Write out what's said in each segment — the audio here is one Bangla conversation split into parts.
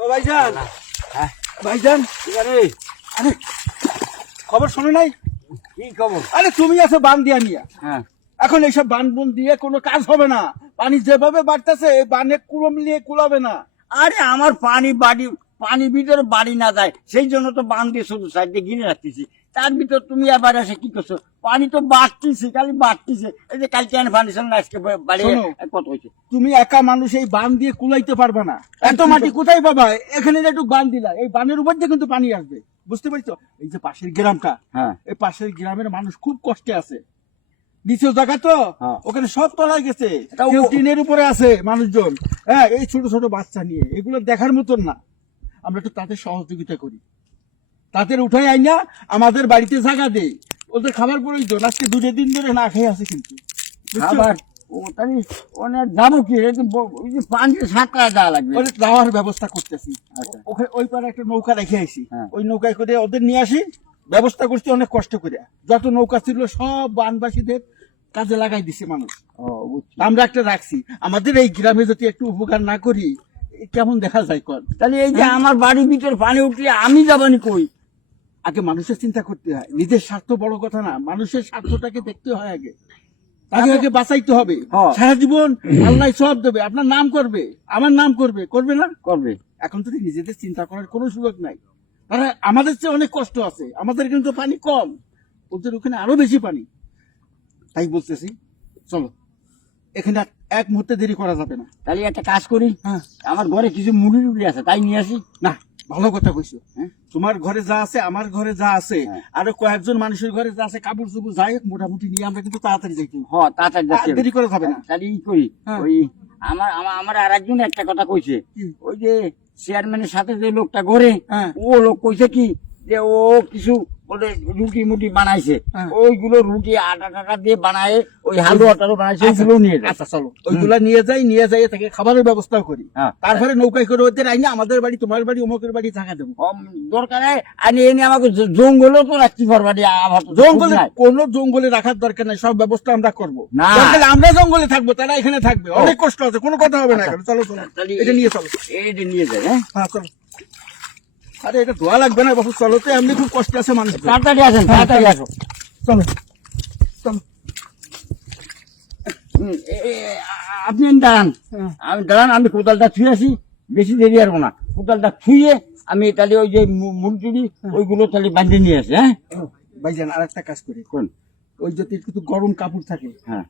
ও ভাইজান, ভাইজান, আরে আরে খবর শোনো নাই? কি খবর? আরে তুমি আছো বান দিয়া নিয়া। হ্যাঁ, এখন এইসব বান বুন দিয়ে কোনো কাজ হবে না। পানি যেভাবে বাড়তেছে এই বানে কুলম নিয়ে কুলাবে না। আরে আমার পানি ভিতরে বাড়ি না যায়, সেই জন্য তো বান দিয়ে শুধু সাইড দিয়ে গিনে রাখতেছি। তার ভিতর তুমি আবার এসে কি করছো? পানি তো বাড়তিছে, খালি বাড়তিছে। এই যে কালকে ফাউন্ডেশন আজকে বাড়ি শোনো, কত হয়েছে? তুমি একা মানুষ এই বান দিয়ে কুলাইতে পারবে না। এত মাটি কোথায় পাবা? এখানে একটু বান দিলা, এই বানের উপর দিয়ে কিন্তু পানি আসবে, বুঝতে পারছো? এই যে পাশের গ্রামটা, হ্যাঁ, এই পাশের গ্রামের মানুষ খুব কষ্টে আছে। নিচেও জায়গা তো, হ্যাঁ। ওখানে সব তলায় গেছে, এটা কেউ টিনের উপরে আছে মানুষজন। হ্যাঁ, এই ছোট ছোট বাচ্চা নিয়ে এগুলো দেখার মতন না। আমরা একটু তাদের সহযোগিতা করি, তাদের উঠাই আইনা আমাদের বাড়িতে জায়গা দেই। ওদের খাবার প্রয়োজন, আজকে 2 দিন ধরে না খেয়ে আছে কিন্তু, বুঝছো? আবার ও তাহলে ওনার যাবো কি? ওই যে পানি 7 টাকা দেওয়া লাগবে। ওদের যাওয়ার ব্যবস্থা করতেছি। আচ্ছা। ওখানে ওই পারে একটা নৌকা রেখে আইছি, হ্যাঁ। ওই নৌকায় করে ওদের নিয়ে আসি। ব্যবস্থা করছি অনেক কষ্ট করে, যত নৌকা ছিল সব বানবাসীদের কাজে লাগাই দিছে মানুষ। ও, বুঝছি। আমরা একটা রাখছি। আমাদের এই গ্রামে যদি একটু উপকার না করি কেমন দেখা যায় কর? তাহলে এই যে আমার বাড়ির ভিতরে পানি উঠলে আমি যাবানি কই? আগে মানুষের চিন্তা করতে হয়, নিজের স্বার্থ বড় কথা না, মানুষের স্বার্থটাকে দেখতে হয় আগে। তাকে আগে বাঁচাইতে হবে। হ্যাঁ। সারা জীবন আল্লাহ সব দেবে, আপনার নাম করবে, আমার নাম করবে, করবে না? করবে। এখন যদি নিজেদের চিন্তা করার কোনো সুযোগ নাই, তারা আমাদের চেয়ে অনেক কষ্ট আছে, আমাদের কিন্তু পানি কম, ওদের ওখানে আরো বেশি পানি। তাই বলতেছি, চলো এখানে আর এক মুহূর্তে দেরি করা যাবে না। তাহলে একটা কাজ করি, হ্যাঁ, আমার ঘরে কিছু মুড়ি টুড়ি আছে, তাই নিয়ে আসি। না, ভালো কথা কইছো। হ্যাঁ। তোমার ঘরে যা আছে, আমার ঘরে যা আছে, হ্যাঁ। আরো কয়েকজন মানুষের ঘরে যা আছে, কাপড় চুপড় যাই হোক, মোটামুটি নিয়ে আমরা কিন্তু তাড়াতাড়ি যাইতে হবে। হ্যাঁ, তাড়াতাড়ি যাচ্ছি। আর দেরি করা যাবে না। তাহলে ই করি, হ্যাঁ। ওই আমার আর একজন একটা কথা কইছে। কি? ওই যে চেয়ারম্যানের সাথে যে লোকটা ঘরে, হ্যাঁ। ও লোক কইছে কি যে ও কিছু বলে রুটি মুটি বানাইছে, হ্যাঁ। ওইগুলো রুটি আটা টাটা দিয়ে বানায়, ওই হালুয়া টালু বানাইছে, ওইগুলো নিয়ে যায়। আচ্ছা চলো, ওইগুলা নিয়ে যাই তাকে খাবারের ব্যবস্থাও করি। হ্যাঁ। তারপরে নৌকায় করে ওদের আইনা আমাদের বাড়ি, তোমার বাড়ি, অমুকের বাড়ি জায়গা দেবো। দরকার আনি এনে আমাকে জঙ্গলেও তো রাখতে পারবা। আবার তো জঙ্গলে নাই। কোনো জঙ্গলে রাখার দরকার নাই, সব ব্যবস্থা আমরা করবো। না। দরকার হলে আমরা জঙ্গলে থাকবো, তারা এখানে থাকবে, অনেক কষ্ট আছে, কোনো কথা হবে না। এখন চলো চলো, তাহলে এটা নিয়ে চলো। এটা নিয়ে যায়। হ্যাঁ, হ্যাঁ চলো। আরে এটা ধোয়া লাগবে না বাবু, চলো তো, এমনি খুব কষ্ট আছে মানুষ। তাড়াতাড়ি আসেন, তাড়াতাড়ি আসো। চলো চলো। আপনি দাঁড়ান, হ্যাঁ। আমি কোদালটা ছুঁয়ে আসি, বেশি দেরি আসবো না। কোদালটা ছুঁয়ে আমি তাহলে ওই যে মুরগি ওইগুলো তাহলে বাঁধে নিয়ে আসি। হ্যাঁ, ভাইজান আর একটা কাজ করি, কোন? ওই যদি একটু গরম কাপড় থাকে, হ্যাঁ,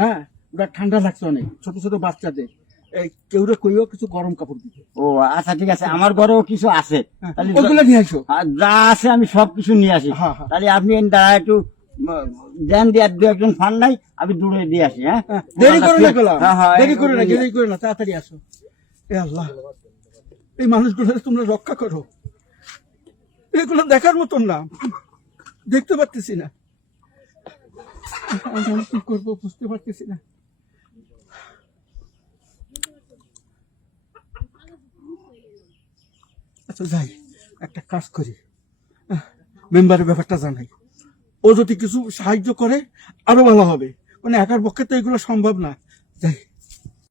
হ্যাঁ, ওরা ঠান্ডা লাগছে অনেক, ছোট ছোট বাচ্চাদের, এই কেউ কইও কিছু গরম কাপড় দিতে। ও আচ্ছা, ঠিক আছে, আমার ঘরেও কিছু আছে। তাহলে ওগুলো নিয়ে আসো। যা আছে আমি সব কিছু নিয়ে আসি। হ্যাঁ, হ্যাঁ। তাহলে আপনি দাঁড়া একটু দেন দিয়ে দু একজন ফান্ড নাই, আমি দূরে দিয়ে আসি। হ্যাঁ, দেরি করে না গেলাম, হ্যাঁ, হ্যাঁ, দেরি করে না, দেরি করে না, তাড়াতাড়ি আসো। এ আল্লাহ, এই মানুষগুলো তোমরা রক্ষা করো, এগুলো দেখার মতন না, দেখতে পারতেছি না, আমি কি করবো বুঝতে পারতেছি না। আচ্ছা যাই, একটা কাজ করি, মেম্বারের ব্যাপারটা জানাই, ও যদি কিছু সাহায্য করে আরো ভালো হবে, মানে একার পক্ষে তো এগুলো সম্ভব না। যাই।